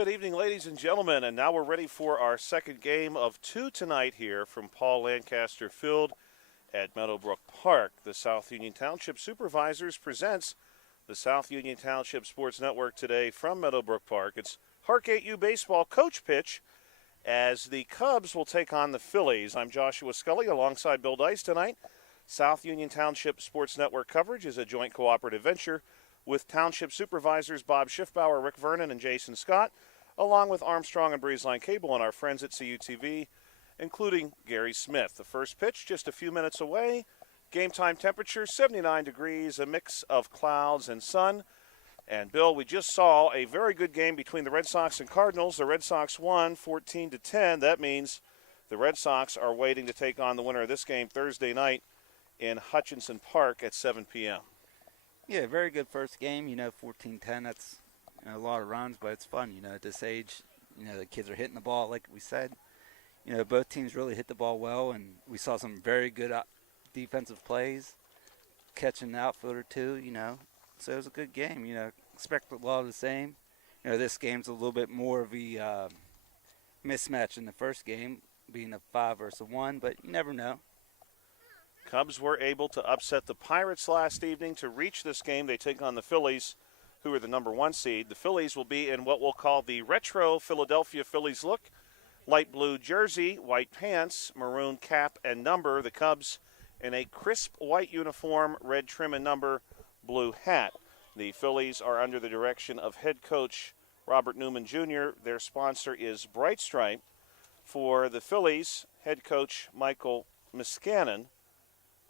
Good evening, ladies and gentlemen, and now we're ready for our second game of two tonight here from Paul Lancaster Field at Meadowbrook Park. The South Union Township Supervisors presents the South Union Township Sports Network today from Meadowbrook Park. It's HARC 8U Baseball coach pitch as the Cubs will take on the Phillies. I'm Joshua Scully alongside Bill Dice tonight. South Union Township Sports Network coverage is a joint cooperative venture with Township Supervisors Bob Schiffbauer, Rick Vernon, and Jason Scott, along with Armstrong and Breezeline Cable and our friends at CUTV, including Gary Smith. The first pitch just a few minutes away. Game time temperature 79 degrees, a mix of clouds and sun. And Bill, we just saw a very good game between the Red Sox and Cardinals. The Red Sox won 14-10. That means the Red Sox are waiting to take on the winner of this game Thursday night in Hutchinson Park at 7 p.m. Yeah, very good first game. 14-10, that's a lot of runs, but it's fun. At this age, the kids are hitting the ball, like we said. Both teams really hit the ball well, and we saw some very good defensive plays, catching the outfielder too, So it was a good game. Expect a lot of the same. This game's a little bit more of a mismatch in the first game, being a 5 versus 1, but you never know. Cubs were able to upset the Pirates last evening to reach this game. They take on the Phillies, who are the number 1 seed. The Phillies will be in what we'll call the retro Philadelphia Phillies look. Light blue jersey, white pants, maroon cap and number. The Cubs in a crisp white uniform, red trim and number, blue hat. The Phillies are under the direction of head coach Robert Newman Jr. Their sponsor is Bright Stripe. For the Phillies, head coach Michael Miskanin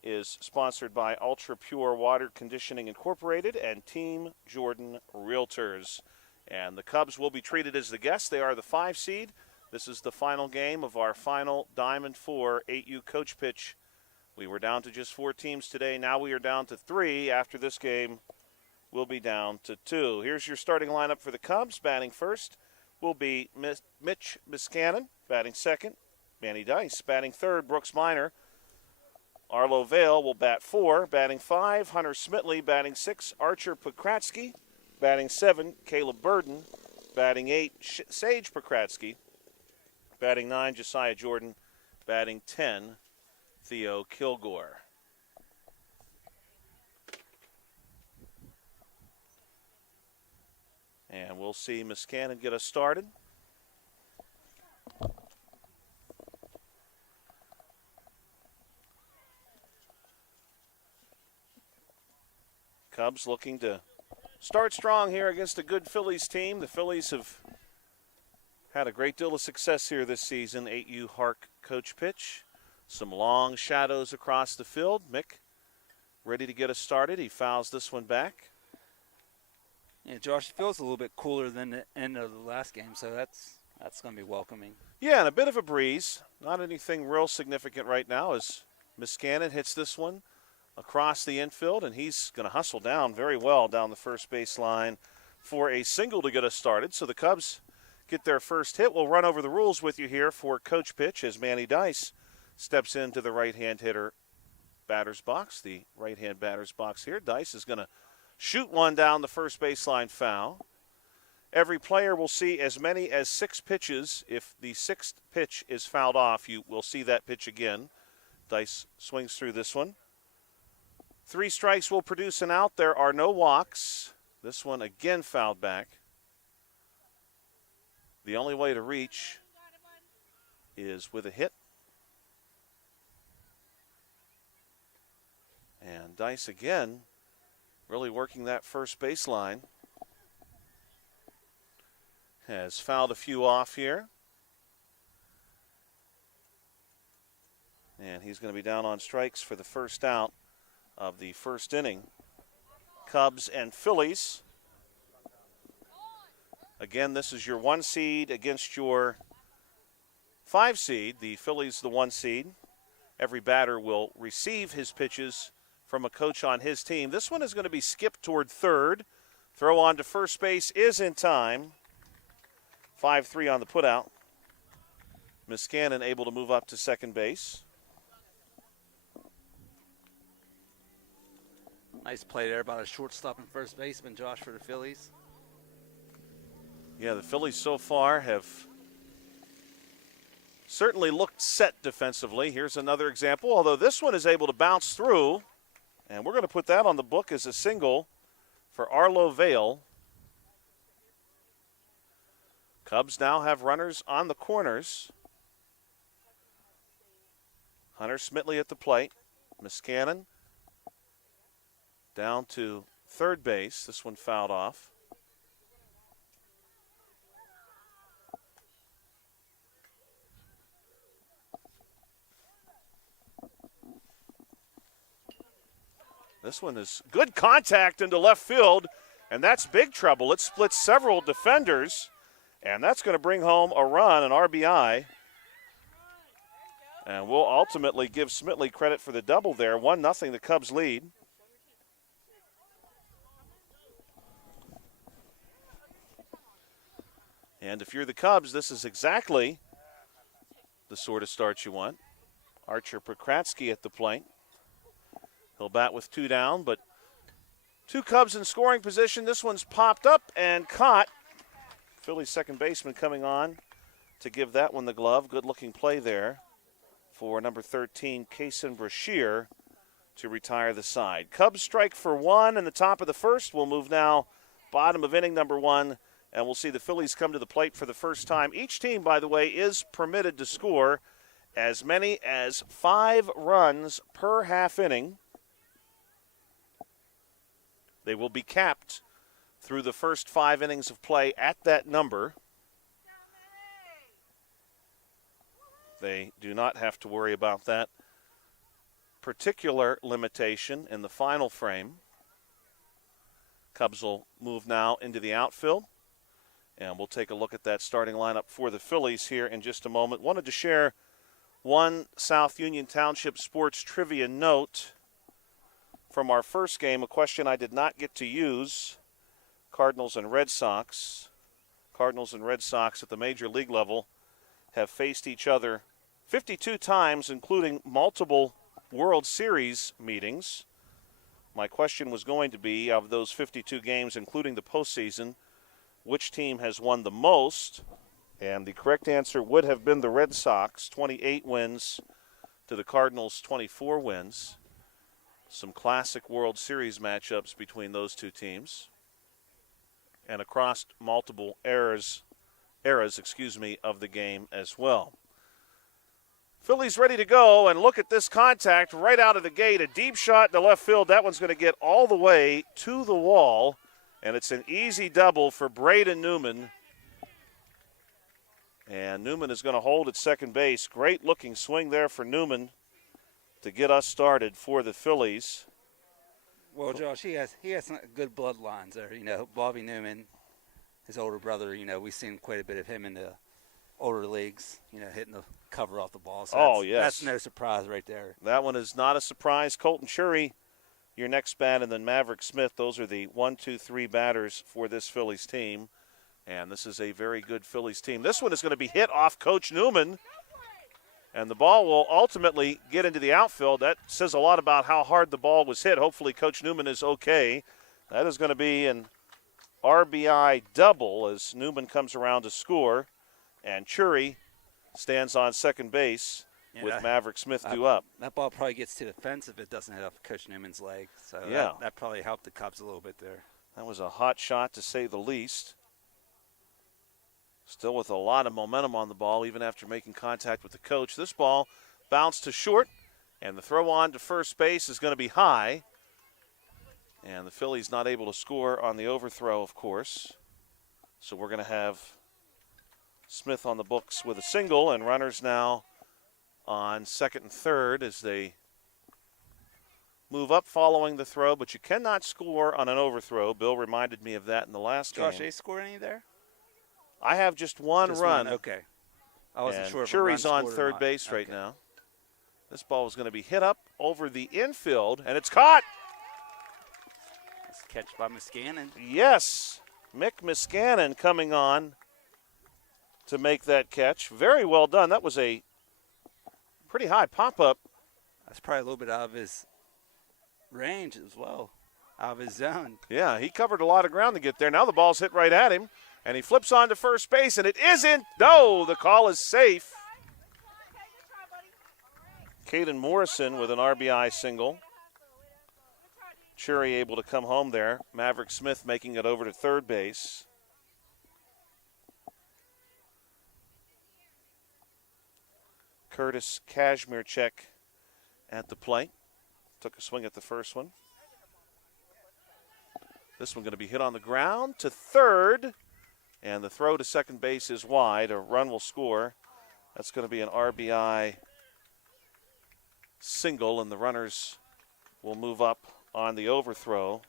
is sponsored by Ultra Pure Water Conditioning Incorporated and Team Jordan Realtors. And the Cubs will be treated as the guests. They are the 5 seed. This is the final game of our final Diamond 4 8U coach pitch. We were down to just 4 teams today. Now we are down to 3. After this game, we'll be down to 2. Here's your starting lineup for the Cubs. Batting first will be Mitch Miskanin. Batting second, Manny Dice. Batting third, Brooks Minor. Arlo Vale will bat 4. Batting 5, Hunter Smitley. Batting 6, Archer Pokratsky. Batting 7, Caleb Burden. Batting 8, Sage Pokratsky. Batting 9, Josiah Jordan. Batting 10, Theo Kilgore. And we'll see Miskanin get us started. Cubs looking to start strong here against a good Phillies team. The Phillies have had a great deal of success here this season. 8U HARC coach pitch. Some long shadows across the field. Mick ready to get us started. He fouls this one back. Yeah, Josh, it feels a little bit cooler than the end of the last game, so that's going to be welcoming. Yeah, and a bit of a breeze. Not anything real significant right now as Miskanin hits this one across the infield, and he's going to hustle down very well down the first base line for a single to get us started. So the Cubs get their first hit. We'll run over the rules with you here for coach pitch as Manny Dice steps into the right-hand hitter batter's box. The right-hand batter's box here. Dice is going to shoot one down the first baseline foul. Every player will see as many as 6 pitches. If the 6th pitch is fouled off, you will see that pitch again. Dice swings through this one. 3 strikes will produce an out. There are no walks. This one again fouled back. The only way to reach is with a hit. And Dice again really working that first baseline. Has fouled a few off here. And he's going to be down on strikes for the first out of the first inning. Cubs and Phillies. Again, this is your 1 seed against your 5 seed. The Phillies the 1 seed. Every batter will receive his pitches from a coach on his team. This one is going to be skipped toward third. Throw on to first base is in time. 5-3 on the putout. Miskanin able to move up to second base. Nice play there by a shortstop and first baseman, Josh, for the Phillies. Yeah, the Phillies so far have certainly looked set defensively. Here's another example, although this one is able to bounce through, and we're going to put that on the book as a single for Arlo Vale. Cubs now have runners on the corners. Hunter Smitley at the plate. Miscannon down to third base. This one fouled off. This one is good contact into left field, and that's big trouble. It splits several defenders, and that's going to bring home a run, an RBI. And we'll ultimately give Smitley credit for the double there. 1-0 the Cubs lead. And if you're the Cubs, this is exactly the sort of start you want. Archer Prokratsky at the plate. He'll bat with 2 down, but 2 Cubs in scoring position. This one's popped up and caught. Phillies second baseman coming on to give that one the glove. Good-looking play there for number 13, Kason Brashear, to retire the side. Cubs strike for 1 in the top of the first. We'll move now bottom of inning number 1, and we'll see the Phillies come to the plate for the first time. Each team, by the way, is permitted to score as many as 5 runs per half inning. They will be capped through the first 5 innings of play at that number. They do not have to worry about that particular limitation in the final frame. Cubs will move now into the outfield, and we'll take a look at that starting lineup for the Phillies here in just a moment. Wanted to share one South Union Township sports trivia note from our first game, a question I did not get to use. Cardinals and Red Sox. Cardinals and Red Sox at the major league level have faced each other 52 times, including multiple World Series meetings. My question was going to be, of those 52 games, including the postseason, which team has won the most? And the correct answer would have been the Red Sox, 28 wins to the Cardinals' 24 wins. Some classic World Series matchups between those two teams, and across multiple eras of the game as well. Phillies ready to go, and look at this contact right out of the gate. A deep shot to left field. That one's going to get all the way to the wall, and it's an easy double for Braden Newman. And Newman is going to hold at second base. Great looking swing there for Newman to get us started for the Phillies. Well, Josh, he has some good bloodlines there. You know, Bobby Newman, his older brother, you know, we've seen quite a bit of him in the older leagues, you know, hitting the cover off the ball. So that's no surprise right there. That one is not a surprise. Colton Chury, your next bat, and then Maverick Smith. Those are the 1, 2, 3 batters for this Phillies team. And this is a very good Phillies team. This one is going to be hit off Coach Newman, and the ball will ultimately get into the outfield. That says a lot about how hard the ball was hit. Hopefully Coach Newman is okay. That is going to be an RBI double as Newman comes around to score, and Chury stands on second base with Maverick Smith due up. That ball probably gets to the fence if it doesn't hit off Coach Newman's leg. So that probably helped the Cubs a little bit there. That was a hot shot, to say the least. Still with a lot of momentum on the ball, even after making contact with the coach. This ball bounced to short, and the throw on to first base is going to be high. And the Phillies not able to score on the overthrow, of course. So we're going to have Smith on the books with a single, and runners now on second and third as they move up following the throw. But you cannot score on an overthrow. Bill reminded me of that in the last game. Josh, they score any there? I have just one run. Okay. I wasn't sure if Chury's on third base right now. This ball is going to be hit up over the infield, and it's caught. Nice catch by Miscannon. Yes. Mick Miscannon coming on to make that catch. Very well done. That was a pretty high pop-up. That's probably a little bit out of his range as well. out of his zone. Yeah, he covered a lot of ground to get there. Now the ball's hit right at him, and he flips on to first base, and it isn't. No, the call is safe. Caden Morrison with an RBI single. Chury able to come home there. Maverick Smith making it over to third base. Curtis Kazmierczak at the plate. Took a swing at the first one. This one going to be hit on the ground to third. And the throw to second base is wide. A run will score. That's going to be an RBI single, and the runners will move up on the overthrow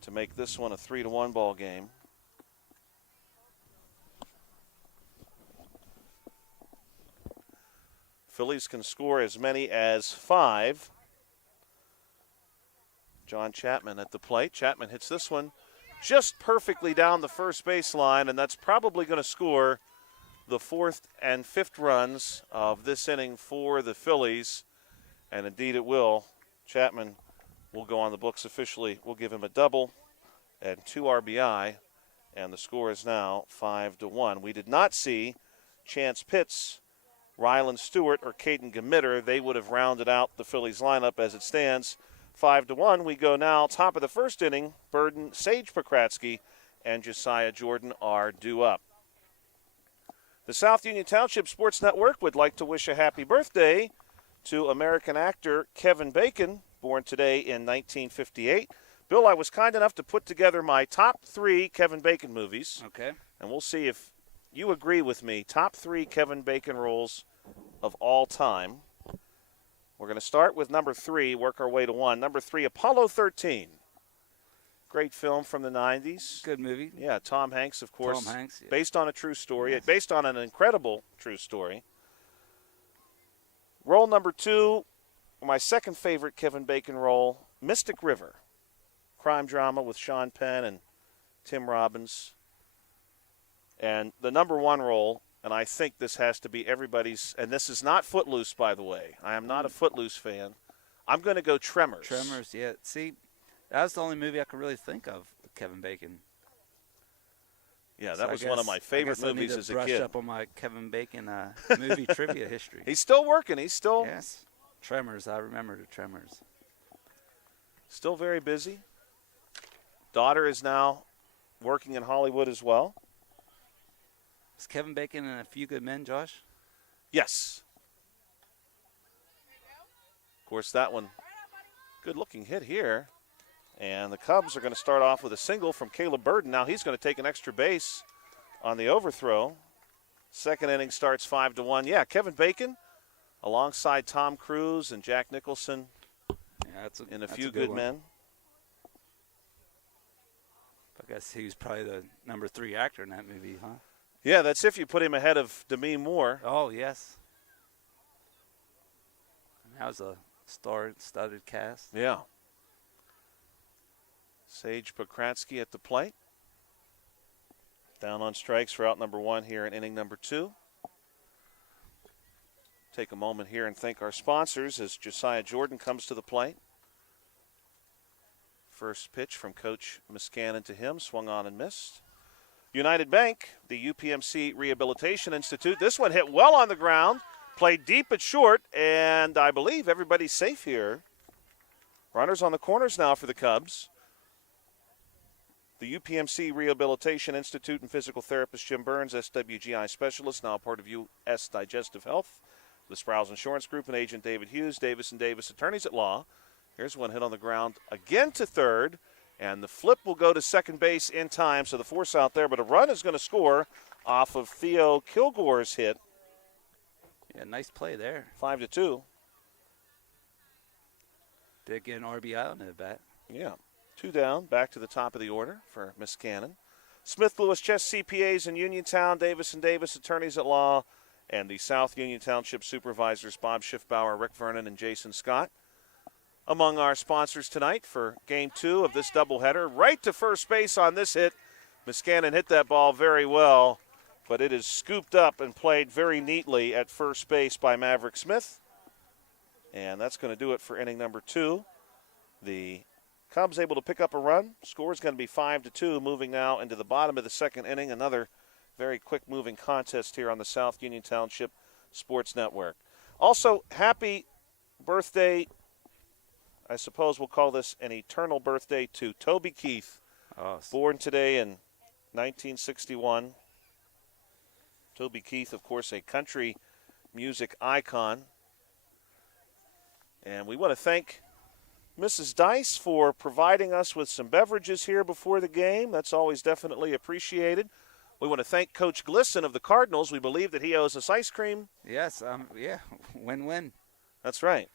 to make this one a 3-1 ball game. Phillies can score as many as 5. John Chapman at the plate. Chapman hits this one just perfectly down the first base line, and that's probably going to score the 4th and 5th runs of this inning for the Phillies, and indeed it will. Chapman will go on the books officially. We'll give him a double and 2 RBI, and the score is now 5-1. We did not see Chance Pitts, Rylan Stewart, or Caden Gamitter. They would have rounded out the Phillies lineup as it stands. 5-1. We go now top of the first inning. Burden, Sage Pokratsky, and Josiah Jordan are due up. The South Union Township Sports Network would like to wish a happy birthday to American actor Kevin Bacon, born today in 1958. Bill, I was kind enough to put together my top 3 Kevin Bacon movies. Okay. And we'll see if you agree with me. Top 3 Kevin Bacon roles of all time. We're going to start with number 3, work our way to 1. Number 3, Apollo 13. Great film from the 90s. Good movie. Yeah, Tom Hanks, of course. Tom Hanks, yeah. Based on a true story. Yes. Based on an incredible true story. Role number 2, my second favorite Kevin Bacon role, Mystic River. Crime drama with Sean Penn and Tim Robbins. And the number 1 role, and I think this has to be everybody's, and this is not Footloose, by the way. I am not a Footloose fan. I'm going to go Tremors. Tremors, yeah. See, that was the only movie I could really think of with Kevin Bacon. Yeah, that was one of my favorite movies as a kid. I brush up on my Kevin Bacon movie trivia history. He's still working. He's still Yes. Tremors. I remember the Tremors. Still very busy. Daughter is now working in Hollywood as well. Is Kevin Bacon in A Few Good Men, Josh? Yes. Of course, that one, good-looking hit here. And the Cubs are going to start off with a single from Caleb Burden. Now he's going to take an extra base on the overthrow. Second inning starts 5-1. Yeah, Kevin Bacon alongside Tom Cruise and Jack Nicholson in A Few Good Men. I guess he was probably the number 3 actor in that movie, huh? Yeah, that's if you put him ahead of Demi Moore. Oh, yes. And that was a star-studded cast. Yeah. Sage Pokratsky at the plate. Down on strikes for out number 1 here in inning number 2. Take a moment here and thank our sponsors as Josiah Jordan comes to the plate. First pitch from Coach Muscannon to him, swung on and missed. United Bank, the UPMC Rehabilitation Institute. This one hit well on the ground, played deep but short, and I believe everybody's safe here. Runners on the corners now for the Cubs. The UPMC Rehabilitation Institute and physical therapist Jim Burns, SWGI specialist, now part of US Digestive Health. The Sprouse Insurance Group and agent David Hughes, Davis & Davis Attorneys at Law. Here's one hit on the ground again to third. And the flip will go to second base in time, so the force out there. But a run is going to score off of Theo Kilgore's hit. Yeah, nice play there. 5-2. Did get an RBI on the bat. Yeah. 2 down, back to the top of the order for Miss Cannon. Smith Lewis Chess CPAs in Uniontown, Davis & Davis Attorneys at Law, and the South Union Township Supervisors Bob Schiffbauer, Rick Vernon, and Jason Scott. Among our sponsors tonight for Game 2 of this doubleheader. Right to first base on this hit. Muscannon hit that ball very well, but it is scooped up and played very neatly at first base by Maverick Smith. And that's going to do it for inning number 2. The Cubs able to pick up a run. Score is going to be 5-2, moving now into the bottom of the second inning. Another very quick-moving contest here on the South Union Township Sports Network. Also, happy birthday, I suppose we'll call this an eternal birthday, to Toby Keith, born today in 1961. Toby Keith, of course, a country music icon. And we want to thank Mrs. Dice for providing us with some beverages here before the game. That's always definitely appreciated. We want to thank Coach Glisson of the Cardinals. We believe that he owes us ice cream. Yes, win-win. That's right.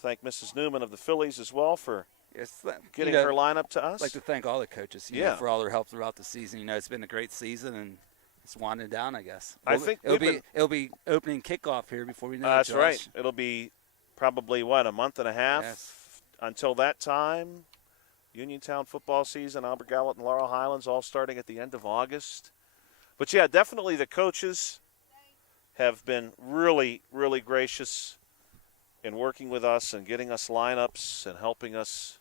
Thank Mrs. Newman of the Phillies as well for getting her lineup to us. I'd like to thank all the coaches for all their help throughout the season. It's been a great season, and it's winding down, I guess. It'll be opening kickoff here before we know it, That's Josh. right. It'll be probably, a month and a half? Yes. Until that time. Uniontown football season, Albert Gallatin and Laurel Highlands all starting at the end of August. But, yeah, definitely the coaches have been really, really gracious in working with us and getting us lineups and helping us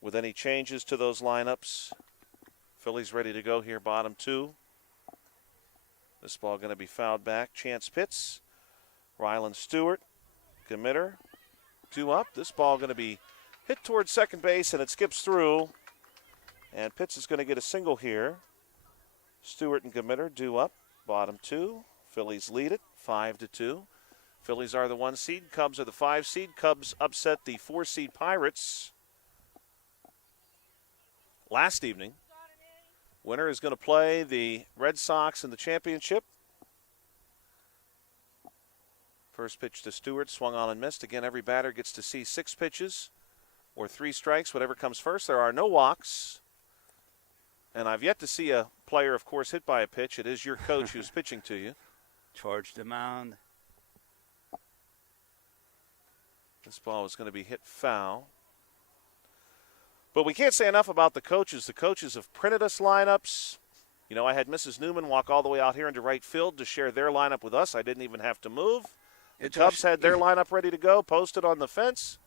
with any changes to those lineups. Phillies ready to go here, bottom 2. This ball going to be fouled back. Chance Pitts, Ryland Stewart, committer, 2 up. This ball going to be hit towards second base, and it skips through. And Pitts is going to get a single here. Stewart and committer due up, bottom 2. Phillies lead it, 5-2. Phillies are the 1 seed. Cubs are the 5 seed. Cubs upset the 4 seed Pirates last evening. Winner is going to play the Red Sox in the championship. First pitch to Stewart, swung on and missed. Again, every batter gets to see 6 pitches or 3 strikes, whatever comes first. There are no walks. And I've yet to see a player, of course, hit by a pitch. It is your coach who's pitching to you. Charged the mound. This ball is going to be hit foul. But we can't say enough about the coaches. The coaches have printed us lineups. I had Mrs. Newman walk all the way out here into right field to share their lineup with us. I didn't even have to move. The Cubs had their lineup ready to go, posted on the fence.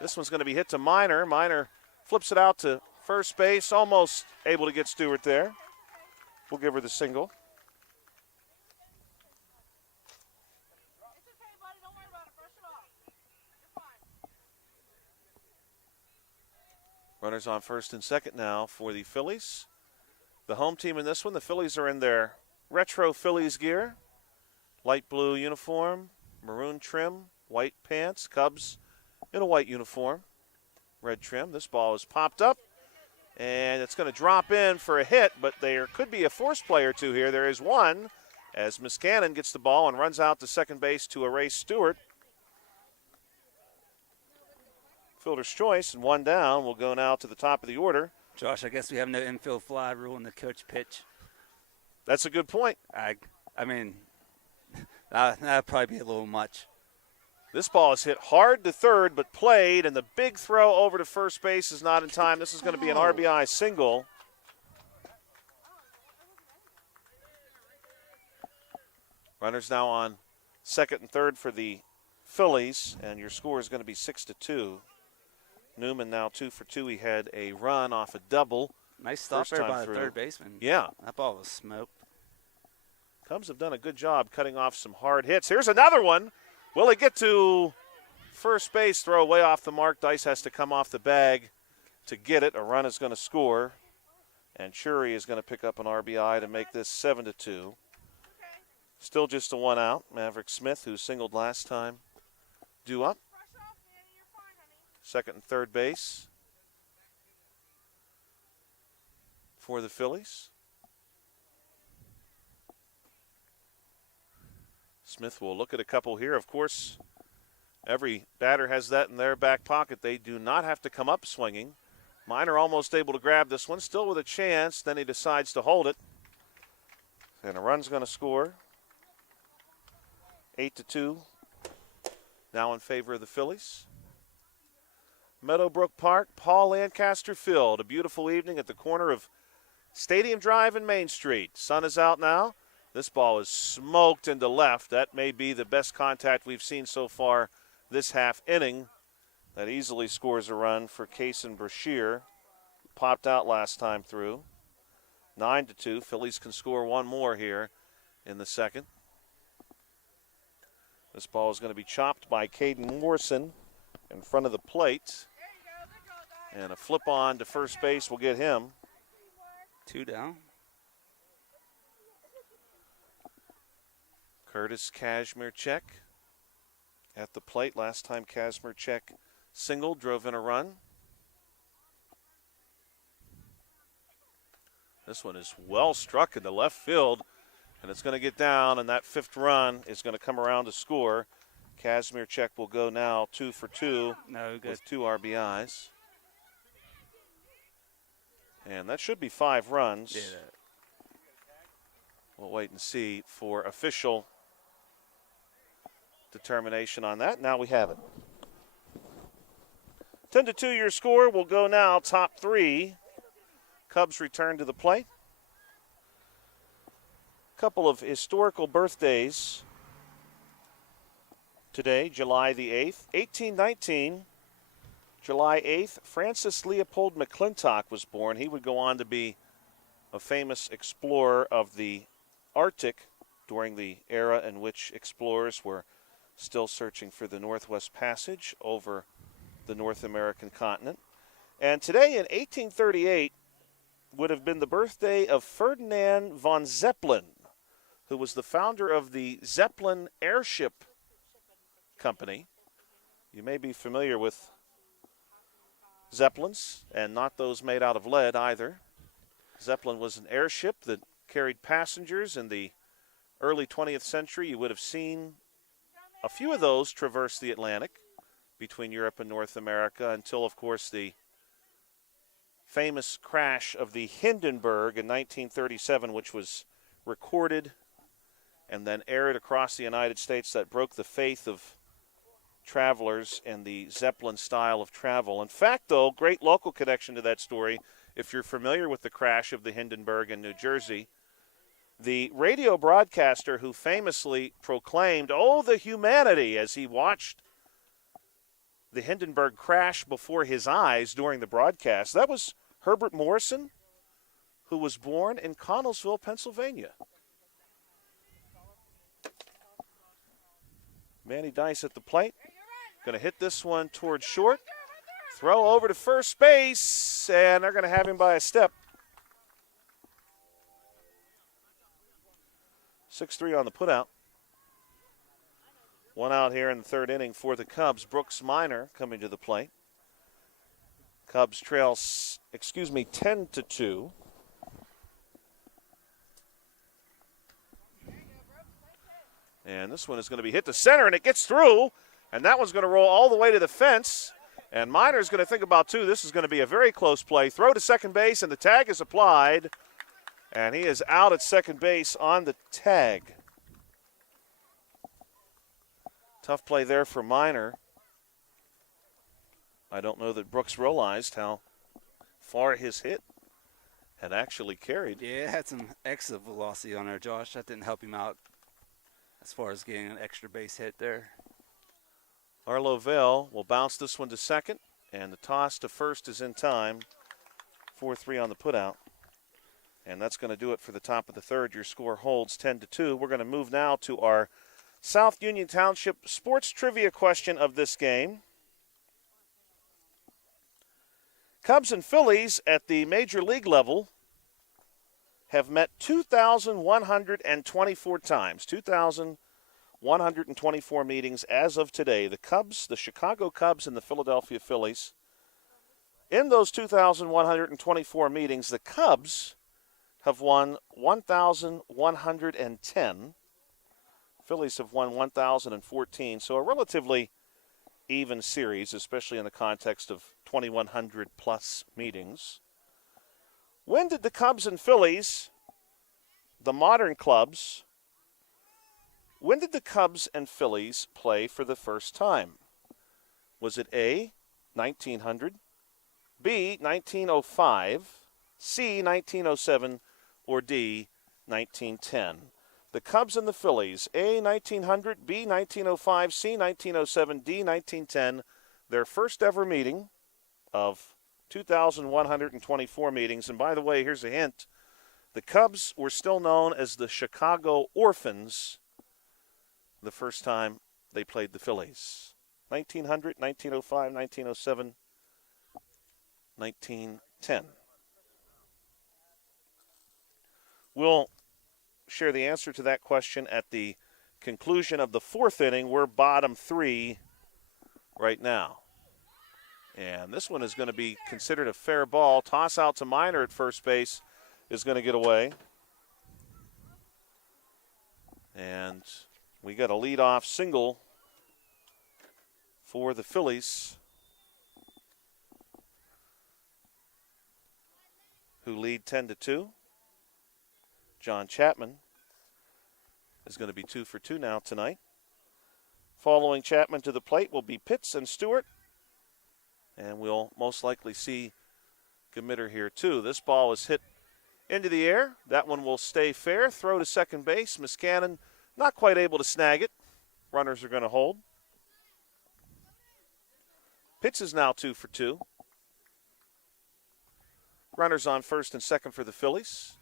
This one's going to be hit to Minor. Minor flips it out to first base, almost able to get Stewart there. We'll give her the single. Runners on first and second now for the Phillies. The home team in this one, the Phillies are in their retro Phillies gear. Light blue uniform, maroon trim, white pants. Cubs in a white uniform, red trim. This ball is popped up, and it's going to drop in for a hit, but there could be a force play or two here. There is one, as Miscannon gets the ball and runs out to second base to erase Stewart. Fielder's choice, and 1 down. We'll go now to the top of the order. Josh, I guess we have no infield fly rule in the coach pitch. That's a good point. I mean, that'd probably be a little much. This ball is hit hard to third, but played, and the big throw over to first base is not in time. This is going to be an RBI single. Runners now on second and third for the Phillies, and your score is going to be 6-2. Newman now 2 for 2. He had a run off a double. Nice stop there by the third baseman. Yeah. That ball was smoked. Cubs have done a good job cutting off some hard hits. Here's another one. Will he get to first base? Throw way off the mark. Dice has to come off the bag to get it. A run is going to score. And Chury is going to pick up an RBI to make this 7-2. Still just a 1 out. Maverick Smith, who singled last time, due up. Second and third base for the Phillies. Smith will look at a couple here. Of course, every batter has that in their back pocket. They do not have to come up swinging. Minor almost able to grab this one, still with a chance. Then he decides to hold it. And a run's going to score. 8-2. Now in favor of the Phillies. Meadowbrook Park, Paul Lancaster Field. A beautiful evening at the corner of Stadium Drive and Main Street. Sun is out now. This ball is smoked into left. That may be the best contact we've seen so far this half inning. That easily scores a run for Kaysen Brashear. Popped out last time through. 9-2. Phillies can score one more here in the second. This ball is going to be chopped by Caden Morrison in front of the plate. And a flip on to first base will get him. 2 down. Curtis Kazmierczak at the plate. Last time Kazmierczak singled, drove in a run. This one is well struck into left field, and it's going to get down, and that fifth run is going to come around to score. Kazmierczak will go now 2 for 2 with 2 RBIs. And that should be 5 runs. Yeah. We'll wait and see for official determination on that. Now we have it. 10-2 your score. We'll go now top 3. Cubs return to the plate. Couple of historical birthdays today, July the 8th. 1819, July 8th, Francis Leopold McClintock was born. He would go on to be a famous explorer of the Arctic during the era in which explorers were still searching for the Northwest Passage over the North American continent. And today in 1838 would have been the birthday of Ferdinand von Zeppelin, who was the founder of the Zeppelin Airship Company. You may be familiar with Zeppelins, and not those made out of lead either. Zeppelin was an airship that carried passengers in the early 20th century. You would have seen a few of those traverse the Atlantic between Europe and North America until, of course, the famous crash of the Hindenburg in 1937, which was recorded and then aired across the United States, that broke the faith of travelers in the Zeppelin style of travel. In fact, though, great local connection to that story, if you're familiar with the crash of the Hindenburg in New Jersey, the radio broadcaster who famously proclaimed, "Oh, the humanity," as he watched the Hindenburg crash before his eyes during the broadcast, that was Herbert Morrison, who was born in Connellsville, Pennsylvania. Manny Dice at the plate. Going to hit this one towards short. Throw over to first base, and they're going to have him by a step. 6-3 on the putout. One out here in the third inning for the Cubs. Brooks Minor coming to the plate. Cubs trail, 10-2. And this one is going to be hit to center, and it gets through. And that one's going to roll all the way to the fence. And Minor's going to think about two. This is going to be a very close play. Throw to second base, and the tag is applied. And he is out at second base on the tag. Tough play there for Minor. I don't know that Brooks realized how far his hit had actually carried. Yeah, it had some exit velocity on there, Josh. That didn't help him out as far as getting an extra base hit there. Arlo Vale will bounce this one to second, and the toss to first is in time. 4-3 on the putout. And that's going to do it for the top of the third. Your score holds 10-2. We're going to move now to our South Union Township sports trivia question of this game. Cubs and Phillies at the major league level have met 2,124 times. 2,124 meetings as of today. The Cubs, the Chicago Cubs, and the Philadelphia Phillies. In those 2,124 meetings, the Cubs have won 1,110. Phillies have won 1,014. So a relatively even series, especially in the context of 2,100 plus meetings. When did the Cubs and Phillies, the modern clubs, when did the Cubs and Phillies play for the first time? Was it A, 1900, B, 1905, C, 1907, or D, 1910? The Cubs and the Phillies, A, 1900, B, 1905, C, 1907, D, 1910. their first ever meeting of 2,124 meetings. And by the way, here's a hint. The Cubs were still known as the Chicago Orphans the first time they played the Phillies. 1900, 1905, 1907, 1910. We'll share the answer to that question at the conclusion of the fourth inning. We're bottom 3 right now. And this one is going to be considered a fair ball. Toss out to Minor at first base is going to get away. And we got a leadoff single for the Phillies, who lead 10-2. John Chapman is going to be 2 for 2 now tonight. Following Chapman to the plate will be Pitts and Stewart. And we'll most likely see Gmitter here too. This ball is hit into the air. That one will stay fair. Throw to second base. Muscannon not quite able to snag it. Runners are going to hold. Pitts is now 2 for 2. Runners on first and second for the Phillies.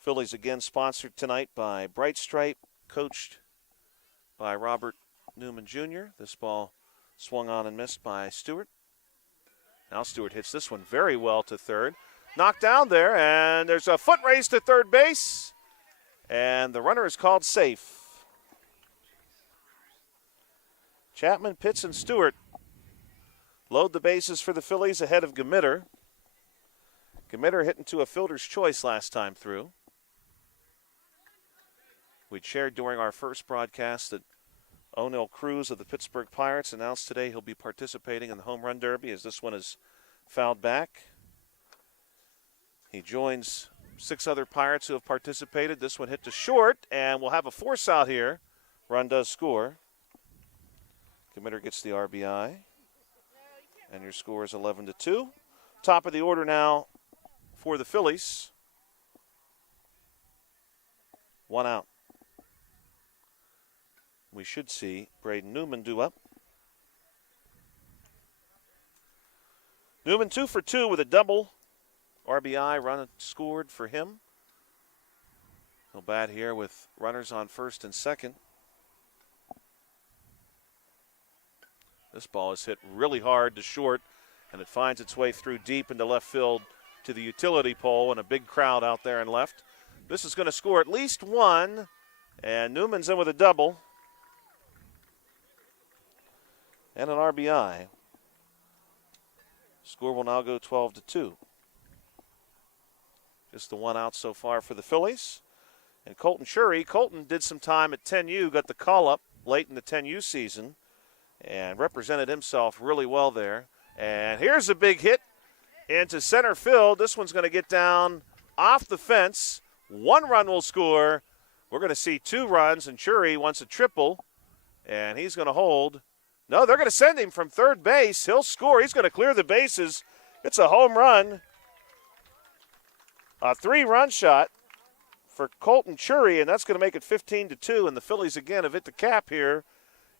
Phillies again sponsored tonight by Bright Stripe, coached by Robert Newman Jr. This ball swung on and missed by Stewart. Now Stewart hits this one very well to third. Knocked down there, and there's a foot race to third base. And the runner is called safe. Chapman, Pitts, and Stewart load the bases for the Phillies ahead of Gmitter. Gmitter hit into a fielder's choice last time through. We'd shared during our first broadcast that O'Neill Cruz of the Pittsburgh Pirates announced today he'll be participating in the Home Run Derby as this one is fouled back. He joins 6 other Pirates who have participated. This one hit to short, and we'll have a force out here. Run does score. Gmitter gets the RBI, and your score is 11-2. Top of the order now for the Phillies. 1 out. We should see Braden Newman due up. Newman 2 for 2 with a double. RBI run scored for him. He'll bat here with runners on first and second. This ball is hit really hard to short, and it finds its way through deep into left field to the utility pole, and a big crowd out there in left. This is going to score at least 1, and Newman's in with a double and an RBI. Score will now go 12-2. Just the 1 out so far for the Phillies. And Colton Shurry. Colton did some time at 10U, got the call-up late in the 10U season, and represented himself really well there. And here's a big hit into center field. This one's going to get down off the fence. 1 run will score. We're going to see 2 runs, and Shurry wants a triple, and he's going to hold. No, they're going to send him from third base. He'll score. He's going to clear the bases. It's a home run. A 3-run shot for Colton Shurry, and that's going to make it 15-2. And the Phillies again have hit the cap here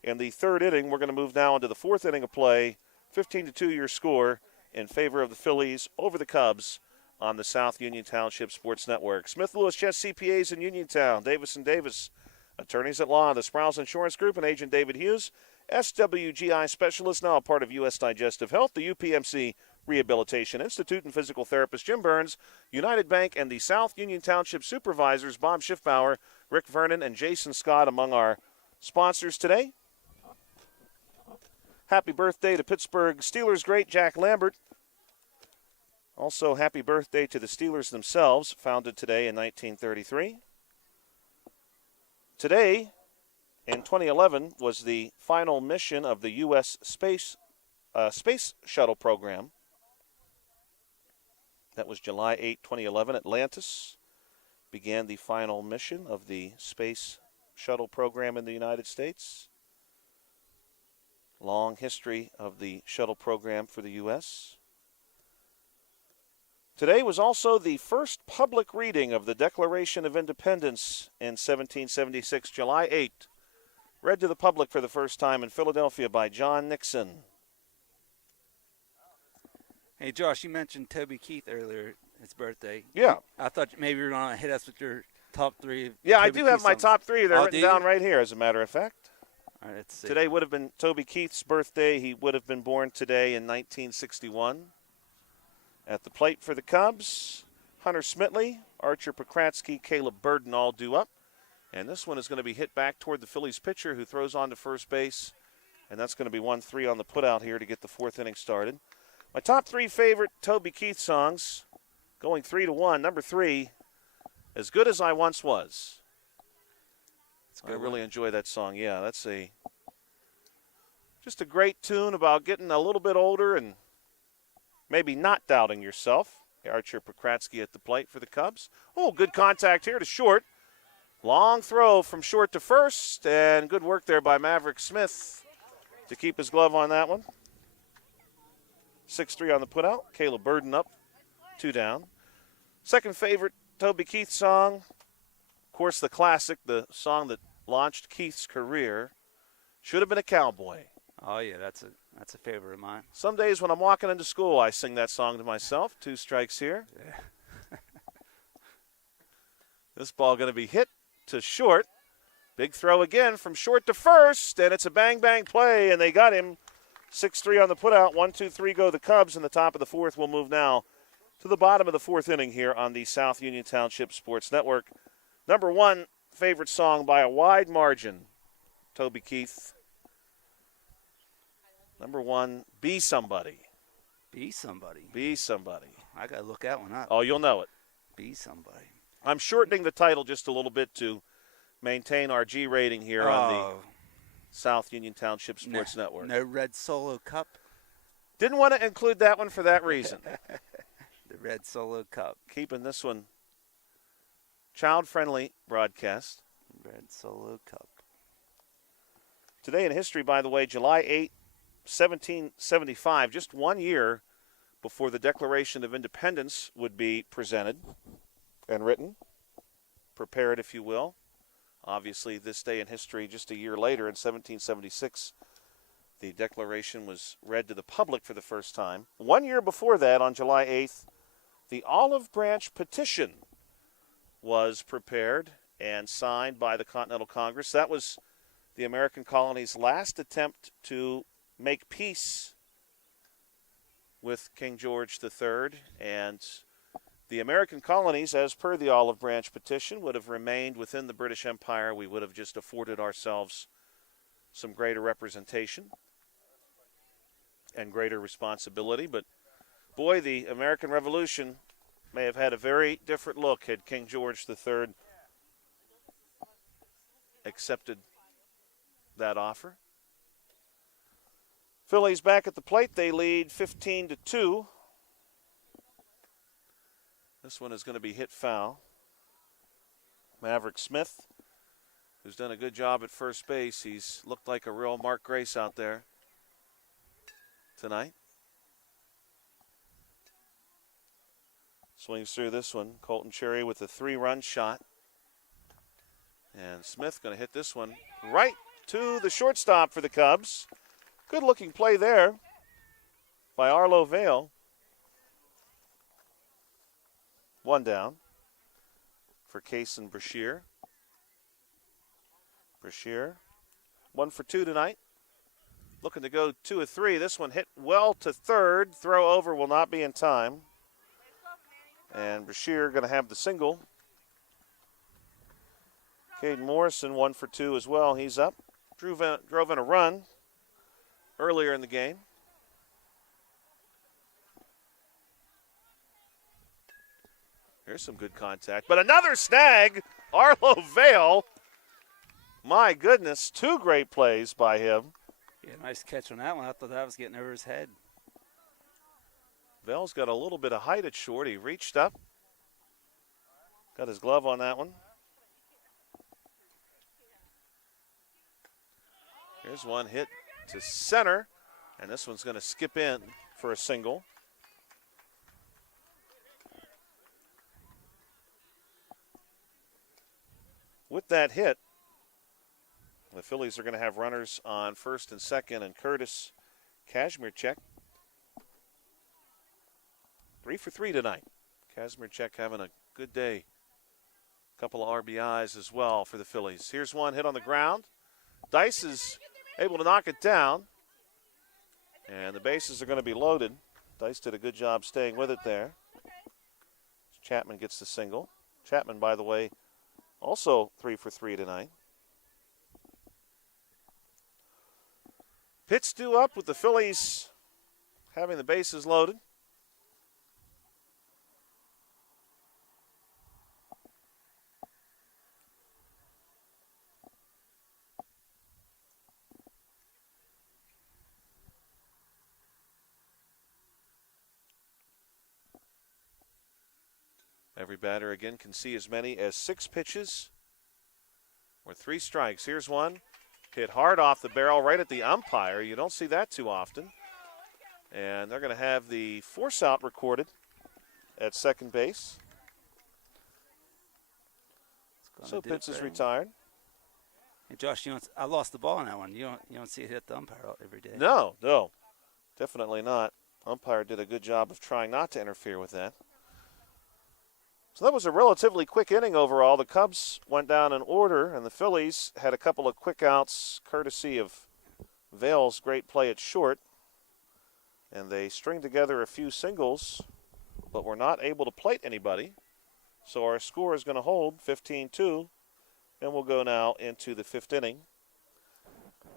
in the 3rd inning. We're going to move now into the 4th inning of play. 15-2 your score in favor of the Phillies over the Cubs on the South Union Township Sports Network. Smith Lewis Chess CPAs in Uniontown. Davis & Davis, attorneys at law. The Sprouse Insurance Group and Agent David Hughes. SWGI Specialist, now a part of U.S. Digestive Health. The UPMC Rehabilitation Institute and physical therapist Jim Burns. United Bank and the South Union Township Supervisors Bob Schiffbauer, Rick Vernon, and Jason Scott among our sponsors today. Happy birthday to Pittsburgh Steelers great Jack Lambert. Also, happy birthday to the Steelers themselves, founded today in 1933. Today, in 2011, was the final mission of the U.S. Space Shuttle program. That was July 8, 2011. Atlantis began the final mission of the Space Shuttle program in the United States. Long history of the shuttle program for the U.S. Today was also the first public reading of the Declaration of Independence in 1776, July 8, read to the public for the first time in Philadelphia by John Nixon. Hey, Josh, you mentioned Toby Keith earlier, his birthday. Yeah. I thought maybe you were going to hit us with your top three. Yeah, I Toby do have Keith my songs. top three. They're Oh, written do you? down right here, as a matter of fact. All right, let's see. Today would have been Toby Keith's birthday. He would have been born today in 1961. At the plate for the Cubs, Hunter Smitley, Archer Pokratsky, Caleb Burden all due up. And this one is going to be hit back toward the Phillies pitcher who throws on to first base. And that's going to be 1-3 on the putout here to get the fourth inning started. My top three favorite Toby Keith songs, going 3-1. Number 3, As Good As I Once Was. I really enjoy that song. Yeah, that's just a great tune about getting a little bit older and maybe not doubting yourself. Archer Pokratsky at the plate for the Cubs. Oh, good contact here to short. Long throw from short to first, and good work there by Maverick Smith to keep his glove on that one. 6-3 on the putout. Caleb Burden up, 2 down. Second favorite Toby Keith song, of course, the classic, the song that launched Keith's career, Should Have Been a Cowboy. Oh, yeah, that's a favorite of mine. Some days when I'm walking into school, I sing that song to myself. 2 strikes here. Yeah. This ball going to be hit to short. Big throw again from short to first, and it's a bang-bang play, and they got him. 6-3 on the putout. 1-2-3 go the Cubs in the top of the fourth. We'll move now to the bottom of the fourth inning here on the South Union Township Sports Network. Number 1 favorite song by a wide margin, Toby Keith. Number 1, Be Somebody. Be Somebody. Be Somebody. I got to look that one up. Oh, you'll know it. Be Somebody. I'm shortening the title just a little bit to maintain our G rating here on the South Union Township Sports Network. No Red Solo Cup. Didn't want to include that one for that reason. The Red Solo Cup. Keeping this one child-friendly broadcast. Red Solo Cup. Today in history, by the way, July 8, 1775, just 1 year before the Declaration of Independence would be presented and written, prepared, if you will. Obviously, this day in history, just a year later, in 1776, the Declaration was read to the public for the first time. 1 year before that, on July 8th, the Olive Branch Petition was prepared and signed by the Continental Congress. That was the American colony's last attempt to make peace with King George III, and the American colonies, as per the Olive Branch Petition, would have remained within the British Empire. We would have just afforded ourselves some greater representation and greater responsibility. But, boy, the American Revolution may have had a very different look had King George III accepted that offer. Phillies back at the plate. They lead 15-2. This one is going to be hit foul. Maverick Smith, who's done a good job at first base. He's looked like a real Mark Grace out there tonight. Swings through this one. Colton Cherry with a 3-run shot. And Smith going to hit this one right to the shortstop for the Cubs. Good looking play there by Arlo Vale. 1 down for Case and Brashear. Brashear, 1 for 2 tonight. Looking to go 2 of 3. This one hit well to third. Throw over will not be in time. And Brashear going to have the single. Caden Morrison, 1 for 2 as well. He's up. Drove in a run earlier in the game. Here's some good contact. But another snag. Arlo Vale. My goodness, 2 great plays by him. Yeah, nice catch on that one. I thought that was getting over his head. Vale's got a little bit of height at short. He reached up. Got his glove on that one. Here's one hit to center. And this one's going to skip in for a single. With that hit, The Phillies are going to have runners on first and second, and Curtis Kazmierczak 3 for 3 tonight. Kazmierczak having a good day. Couple of RBIs as well for the Phillies. Here's one hit on the ground. Dice is able to knock it down, and the bases are going to be loaded. Dice did a good job staying with it there. Chapman gets the single. Chapman, by the way, also 3 for 3 tonight. Pitch due up with the Phillies having the bases loaded. Every batter, again, can see as many as 6 pitches or 3 strikes. Here's one. Hit hard off the barrel right at the umpire. You don't see that too often. And they're going to have the force out recorded at second base. So Pitts is retired. Hey, Josh, I lost the ball on that one. You don't see it hit the umpire every day. No, definitely not. Umpire did a good job of trying not to interfere with that. So that was a relatively quick inning overall. The Cubs went down in order, and the Phillies had a couple of quick outs courtesy of Vale's great play at short. And they stringed together a few singles, but were not able to plate anybody. So our score is going to hold 15-2, and we'll go now into the 5th inning.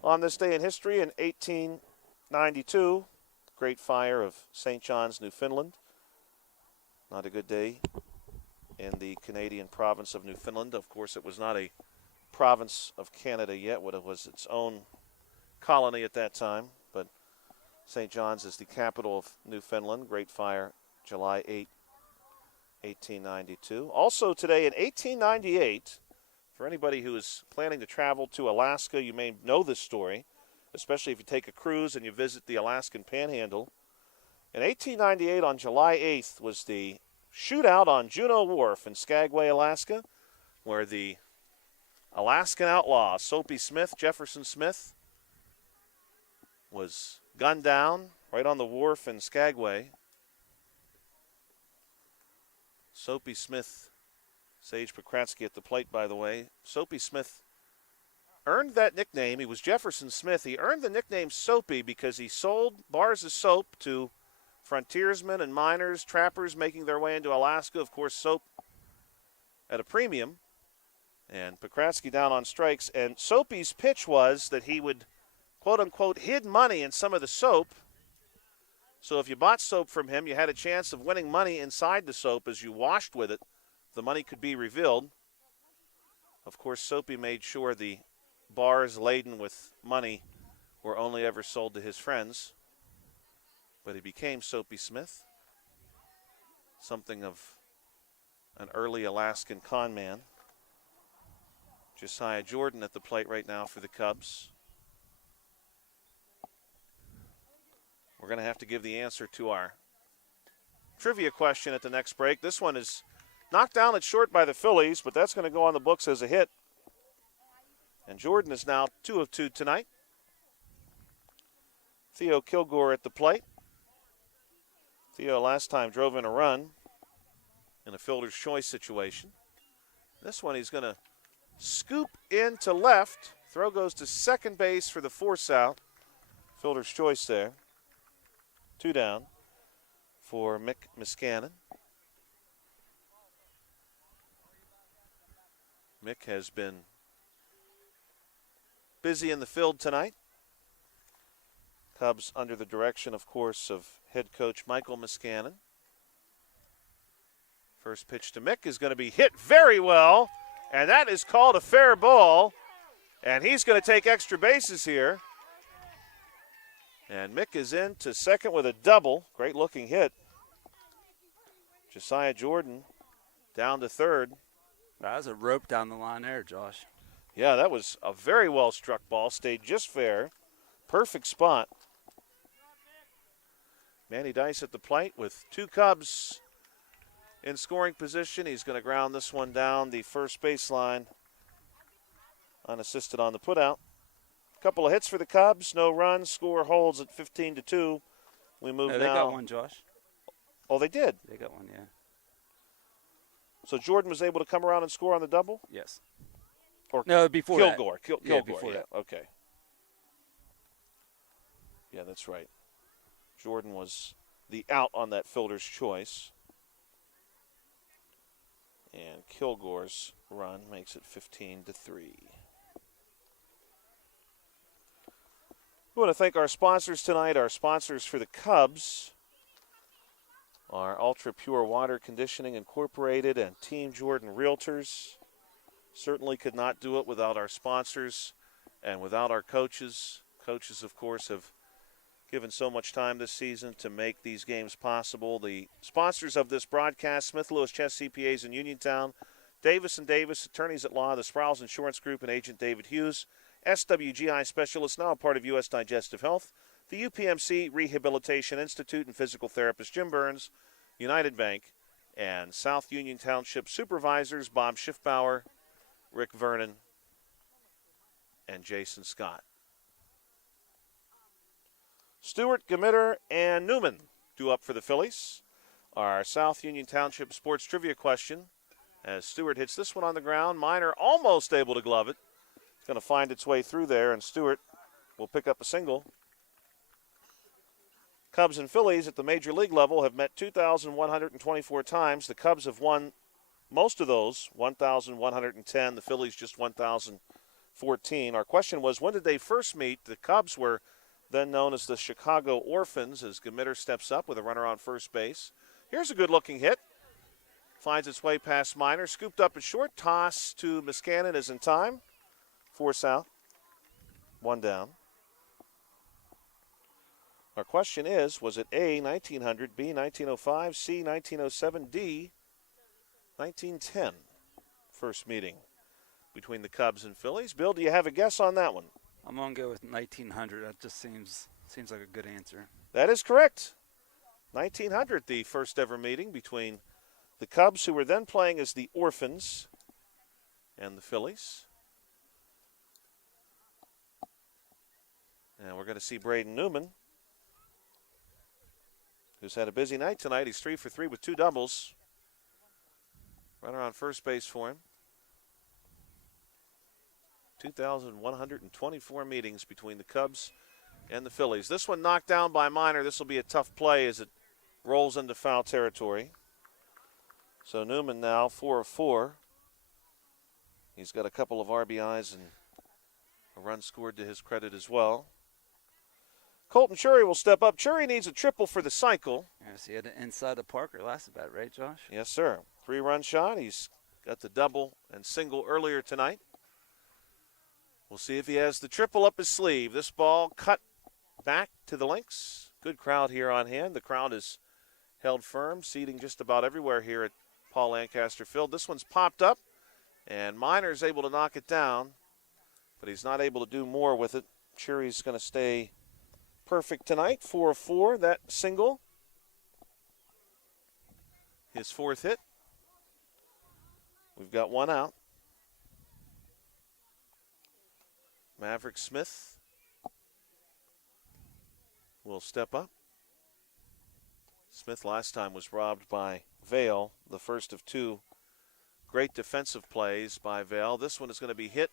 On this day in history in 1892, Great Fire of St. John's, Newfoundland. Not a good day in the Canadian province of Newfoundland. Of course, it was not a province of Canada yet. It was its own colony at that time. But St. John's is the capital of Newfoundland. Great Fire, July 8, 1892. Also today in 1898, for anybody who is planning to travel to Alaska, you may know this story, especially if you take a cruise and you visit the Alaskan Panhandle. In 1898, on July 8th, was the shootout on Juneau Wharf in Skagway, Alaska, where the Alaskan outlaw, Soapy Smith, Jefferson Smith, was gunned down right on the wharf in Skagway. Soapy Smith, Sage Pokratsky at the plate, by the way. Soapy Smith earned that nickname. He was Jefferson Smith. He earned the nickname Soapy because he sold bars of soap to frontiersmen and miners, trappers making their way into Alaska. Of course, soap at a premium. And Pokratsky down on strikes. And Soapy's pitch was that he would, quote-unquote, hid money in some of the soap. So if you bought soap from him, you had a chance of winning money inside the soap as you washed with it. The money could be revealed. Of course, Soapy made sure the bars laden with money were only ever sold to his friends. But he became Soapy Smith, something of an early Alaskan con man. Josiah Jordan at the plate right now for the Cubs. We're going to have to give the answer to our trivia question at the next break. This one is knocked down at short by the Phillies, but that's going to go on the books as a hit. And Jordan is now 2 of 2 tonight. Theo Kilgore at the plate. Theo last time drove in a run in a fielder's choice situation. This one he's going to scoop in to left. Throw goes to second base for the force out. Fielder's choice there. 2 down for Mick Miskanen. Mick has been busy in the field tonight. Cubs under the direction, of course, of head coach Michael Miskanen. First pitch to Mick is going to be hit very well, and that is called a fair ball. And he's going to take extra bases here. And Mick is in to second with a double. Great looking hit. Josiah Jordan down to third. That was a rope down the line there, Josh. Yeah, that was a very well struck ball. Stayed just fair. Perfect spot. Manny Dice at the plate with 2 Cubs in scoring position. He's going to ground this one down the first baseline unassisted on the putout. Couple of hits for the Cubs, no runs. Score holds at 15-2. We move No, now. they got one, Josh. Oh, they did. They got one, yeah. So Jordan was able to come around and score on the double? Yes. Or no, before Kilgore. that. Kilgore, before yeah. that. Okay. Yeah, that's right. Jordan was the out on that fielder's choice. And Kilgore's run makes it 15-3. We want to thank our sponsors tonight. Our sponsors for the Cubs are Ultra Pure Water Conditioning Incorporated and Team Jordan Realtors. Certainly could not do it without our sponsors and without our coaches. Coaches, of course, have given so much time this season to make these games possible. The sponsors of this broadcast, Smith Lewis Chess CPAs in Uniontown, Davis & Davis, Attorneys at Law, the Sproul's Insurance Group, and Agent David Hughes, SWGI Specialist, now a part of U.S. Digestive Health, the UPMC Rehabilitation Institute and physical therapist Jim Burns, United Bank, and South Union Township Supervisors Bob Schiffbauer, Rick Vernon, and Jason Scott. Stewart, Gamitter, and Newman due up for the Phillies. Our South Union Township sports trivia question. As Stewart hits this one on the ground, Minor almost able to glove it. It's going to find its way through there, and Stewart will pick up a single. Cubs and Phillies at the major league level have met 2,124 times. The Cubs have won most of those, 1,110. The Phillies just 1,014. Our question was, when did they first meet? The Cubs were then known as the Chicago Orphans, as Gamitter steps up with a runner on first base. Here's a good-looking hit. Finds its way past Minor. Scooped up a short toss to Muscanon is in time. 4 South. 1 down. Our question is, was it A, 1900, B, 1905, C, 1907, D, 1910? First meeting between the Cubs and Phillies. Bill, do you have a guess on that one? I'm going to go with 1900. That just seems like a good answer. That is correct. 1900, the first ever meeting between the Cubs, who were then playing as the Orphans, and the Phillies. And we're going to see Braden Newman, who's had a busy night tonight. He's 3 for 3 with 2 doubles. Runner on first base for him. 2,124 meetings between the Cubs and the Phillies. This one knocked down by Minor. This will be a tough play as it rolls into foul territory. So Newman now 4 of 4. He's got a couple of RBIs and a run scored to his credit as well. Colton Chury will step up. Chury needs a triple for the cycle. Yes, he had it inside the Parker last at bat, right, Josh? Yes, sir. 3-run shot. He's got the double and single earlier tonight. We'll see if he has the triple up his sleeve. This ball cut back to the Lynx. Good crowd here on hand. The crowd is held firm, seating just about everywhere here at Paul Lancaster Field. This one's popped up, and Minor's able to knock it down, but he's not able to do more with it. Chury's going to stay perfect tonight. 4 of 4, that single. His 4th hit. We've got 1 out. Maverick Smith will step up. Smith last time was robbed by Vail, the first of 2 great defensive plays by Vail. This one is going to be hit,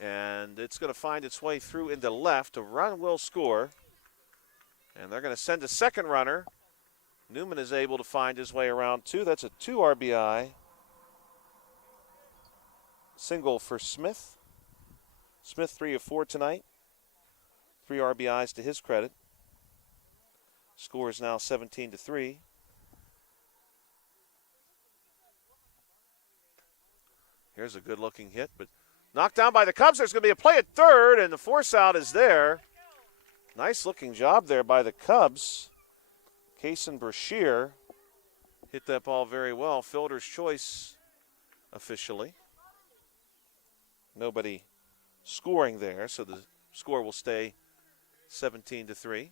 and it's going to find its way through into left. A run will score, and they're going to send a second runner. Newman is able to find his way around 2. That's a 2 RBI single for Smith. Smith 3 of 4 tonight. 3 RBIs to his credit. Score is now 17-3. Here's a good-looking hit, but knocked down by the Cubs. There's going to be a play at third, and the force out is there. Nice-looking job there by the Cubs. Kaysen Brashear hit that ball very well. Fielder's choice officially. Nobody scoring there, so the score will stay 17-3.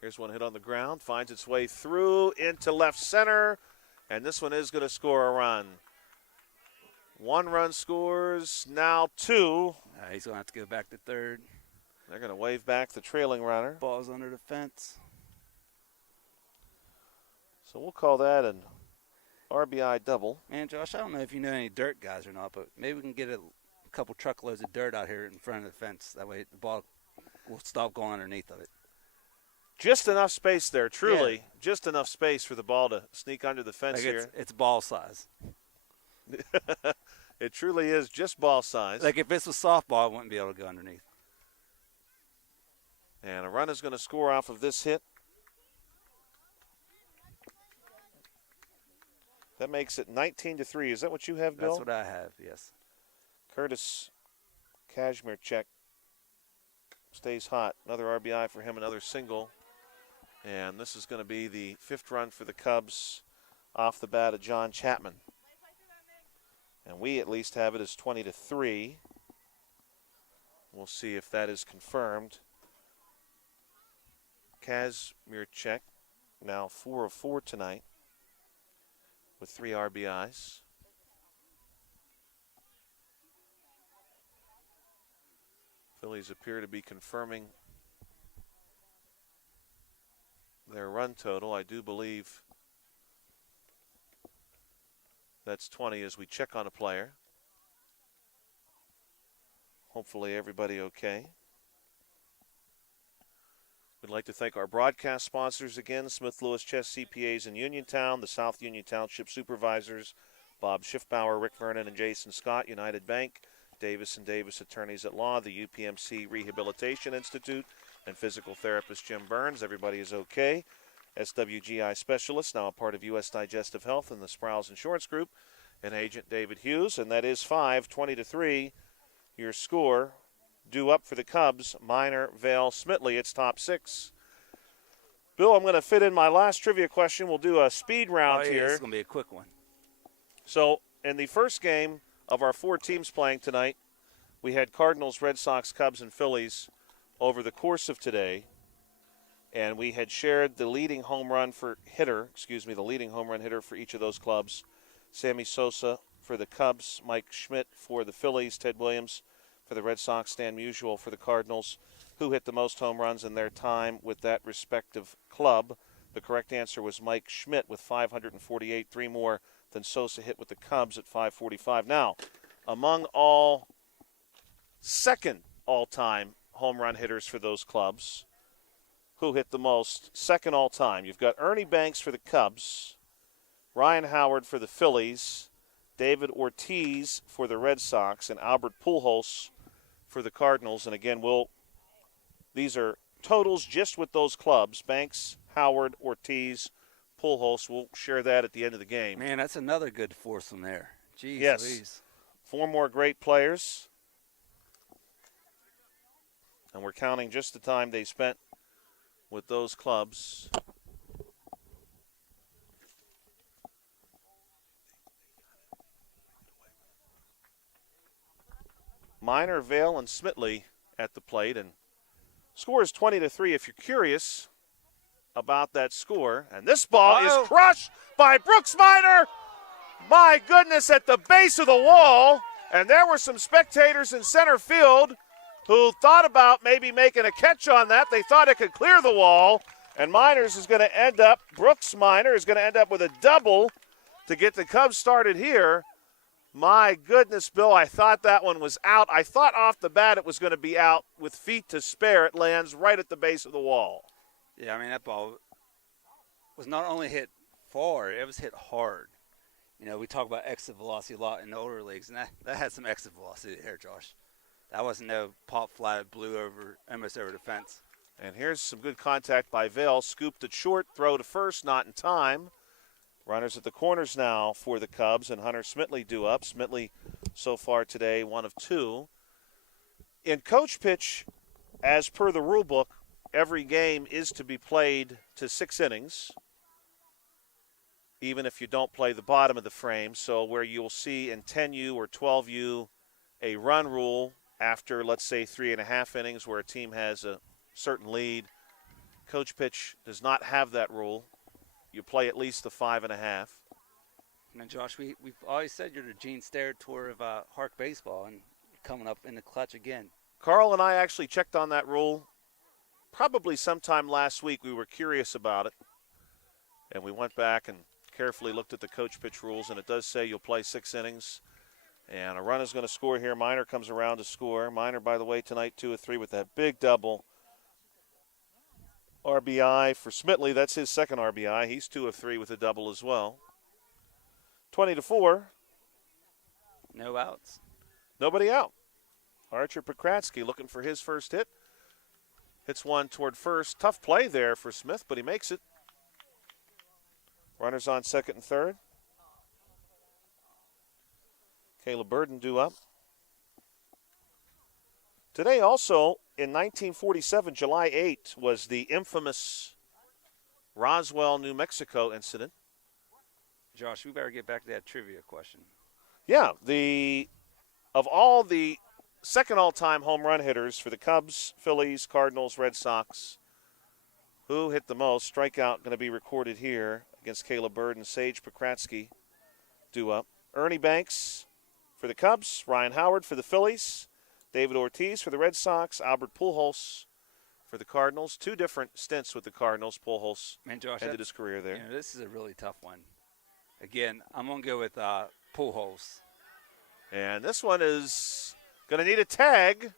Here's one hit on the ground, finds its way through into left center, and this one is going to score a run. 1 run scores, now 2. He's going to have to go back to third. They're going to wave back the trailing runner. Ball's under the fence. So we'll call that an RBI double. Man, Josh, I don't know if you know any dirt guys or not, but maybe we can get a couple truckloads of dirt out here in front of the fence. That way the ball will stop going underneath of it. Just enough space there, truly. Yeah. Just enough space for the ball to sneak under the fence here. It's ball size. It truly is just ball size. Like if this was softball, it wouldn't be able to go underneath. And a run is going to score off of this hit. That makes it 19-3. Is that what you have, Bill? That's what I have, yes. Curtis Kazmierczak stays hot. Another RBI for him, another single. And this is going to be the 5th run for the Cubs off the bat of John Chapman. And we at least have it as 20-3. We'll see if that is confirmed. Kazmierczak now 4 of 4 tonight with 3 RBIs. Phillies appear to be confirming their run total. I do believe that's 20 as we check on a player. Hopefully everybody okay. We'd like to thank our broadcast sponsors again, Smith Lewis Chess CPAs in Uniontown, the South Union Township Supervisors, Bob Schiffbauer, Rick Vernon, and Jason Scott, United Bank, Davis & Davis Attorneys at Law, the UPMC Rehabilitation Institute, and physical therapist Jim Burns. Everybody is okay. SWGI Specialist, now a part of U.S. Digestive Health and the Sprouse Insurance Group, and Agent David Hughes. And that is 20-3, your score. Due up for the Cubs, Minor, Vail, Smitley. It's top 6. Bill, I'm going to fit in my last trivia question. We'll do a speed round here. It's going to be a quick one. So, in the first game of our 4 teams playing tonight, we had Cardinals, Red Sox, Cubs, and Phillies over the course of today. And we had shared the leading home run hitter for each of those clubs. Sammy Sosa for the Cubs, Mike Schmidt for the Phillies, Ted Williams for the Red Sox, Stan Musial for the Cardinals. Who hit the most home runs in their time with that respective club? The correct answer was Mike Schmidt with 548, 3 more than Sosa hit with the Cubs at 545. Now, among all second all-time home run hitters for those clubs, who hit the most second all-time? You've got Ernie Banks for the Cubs, Ryan Howard for the Phillies, David Ortiz for the Red Sox, and Albert Pujols for the Cardinals. And again, these are totals just with those clubs. Banks, Howard, Ortiz, Pujols. We'll share that at the end of the game. Man, that's another good foursome there. Jeez, yes. Louise. 4 more great players. And we're counting just the time they spent with those clubs. Minor, Vail, and Smitley at the plate, and score is 20-3. If you're curious about that score, and this ball is crushed by Brooks Minor. My goodness, at the base of the wall, and there were some spectators in center field who thought about maybe making a catch on that. They thought it could clear the wall, and Brooks Minor is going to end up with a double to get the Cubs started here. My goodness, Bill, I thought that one was out. I thought off the bat it was going to be out with feet to spare. It lands right at the base of the wall. Yeah, I mean, that ball was not only hit far, it was hit hard. You know, we talk about exit velocity a lot in the older leagues, and that had some exit velocity there, Josh. That wasn't no pop fly, blew almost over the fence. And here's some good contact by Vail. Scooped it short, throw to first, not in time. Runners at the corners now for the Cubs, and Hunter Smitley due up. Smitley so far today 1 of 2. In coach pitch, as per the rule book, every game is to be played to 6 innings, even if you don't play the bottom of the frame. So where you'll see in 10U or 12U a run rule after, let's say, 3.5 innings where a team has a certain lead, coach pitch does not have that rule. You play at least the 5.5. You know, Josh, we've always said you're the Gene Steratore of HARC baseball, and coming up in the clutch again. Carl and I actually checked on that rule probably sometime last week. We were curious about it, and we went back and carefully looked at the coach pitch rules, and it does say you'll play 6 innings. And a run is going to score here. Miner comes around to score. Miner, by the way, tonight 2 of 3 with that big double. RBI for Smitley. That's his second RBI. He's 2 of 3 with a double as well. 20-4. No outs. Nobody out. Archer Pokratsky looking for his first hit. Hits one toward first. Tough play there for Smith, but he makes it. Runners on second and third. Caleb Burden due up. Today also, in 1947, July 8, was the infamous Roswell, New Mexico incident. Josh, we better get back to that trivia question. Yeah, of all the second all-time home run hitters for the Cubs, Phillies, Cardinals, Red Sox, who hit the most? Strikeout going to be recorded here against Caleb Burden. Sage Pokratsky due up. Ernie Banks for the Cubs, Ryan Howard for the Phillies, David Ortiz for the Red Sox, Albert Pujols for the Cardinals. 2 different stints with the Cardinals. Pujols ended his career there. You know, this is a really tough one. Again, I'm going to go with Pujols. And this one is going to need a tag.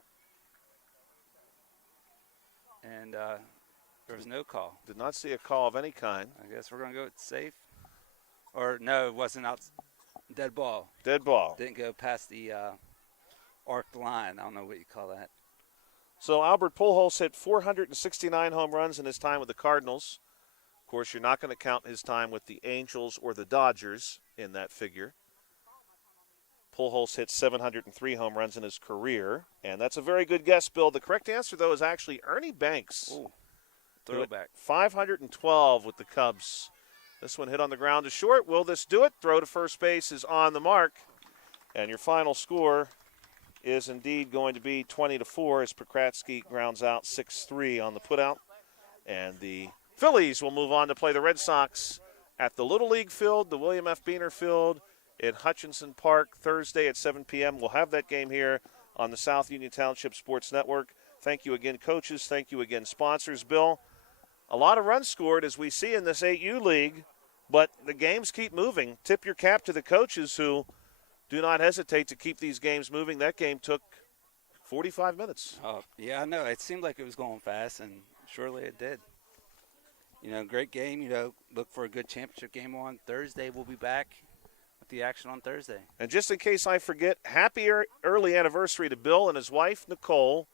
And there was no call. Did not see a call of any kind. I guess we're going to go with safe. Or no, it wasn't out. Dead ball. Dead ball. Didn't go past the arced line. I don't know what you call that. So Albert Pujols hit 469 home runs in his time with the Cardinals. Of course, you're not going to count his time with the Angels or the Dodgers in that figure. Pujols hit 703 home runs in his career, and that's a very good guess, Bill. The correct answer, though, is actually Ernie Banks. Ooh, throwback. 512 with the Cubs. This one hit on the ground to short. Will this do it? Throw to first base is on the mark. And your final score is indeed going to be 20-4 as Pokratsky grounds out 6-3 on the putout. And the Phillies will move on to play the Red Sox at the Little League Field, the William F. Beaner Field in Hutchinson Park, Thursday at 7 p.m. We'll have that game here on the South Union Township Sports Network. Thank you again, coaches. Thank you again, sponsors. Bill, a lot of runs scored as we see in this 8U league, but the games keep moving. Tip your cap to the coaches who do not hesitate to keep these games moving. That game took 45 minutes. Oh, yeah, I know. It seemed like it was going fast, and surely it did. You know, great game. You know, look for a good championship game on Thursday. We'll be back with the action on Thursday. And just in case I forget, happy early anniversary to Bill and his wife, Nicole,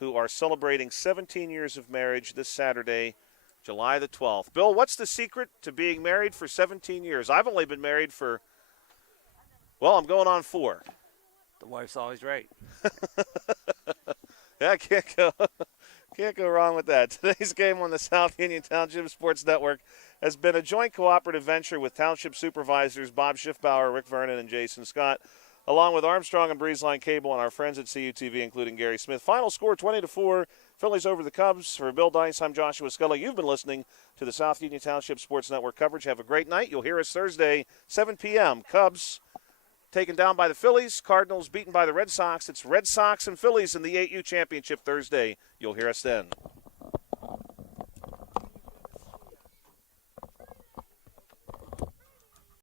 who are celebrating 17 years of marriage this Saturday, July the 12th. Bill, what's the secret to being married for 17 years? I've only been married for, well, I'm going on 4. The wife's always right. Yeah, can't go wrong with that. Today's game on the South Union Township Sports Network has been a joint cooperative venture with Township Supervisors Bob Schiffbauer, Rick Vernon, and Jason Scott, along with Armstrong and Breezeline Cable and our friends at CUTV, including Gary Smith. Final score 20-4. Phillies over the Cubs. For Bill Dice, I'm Joshua Scully. You've been listening to the South Union Township Sports Network coverage. Have a great night. You'll hear us Thursday, 7 p.m. Cubs taken down by the Phillies. Cardinals beaten by the Red Sox. It's Red Sox and Phillies in the 8U championship Thursday. You'll hear us then.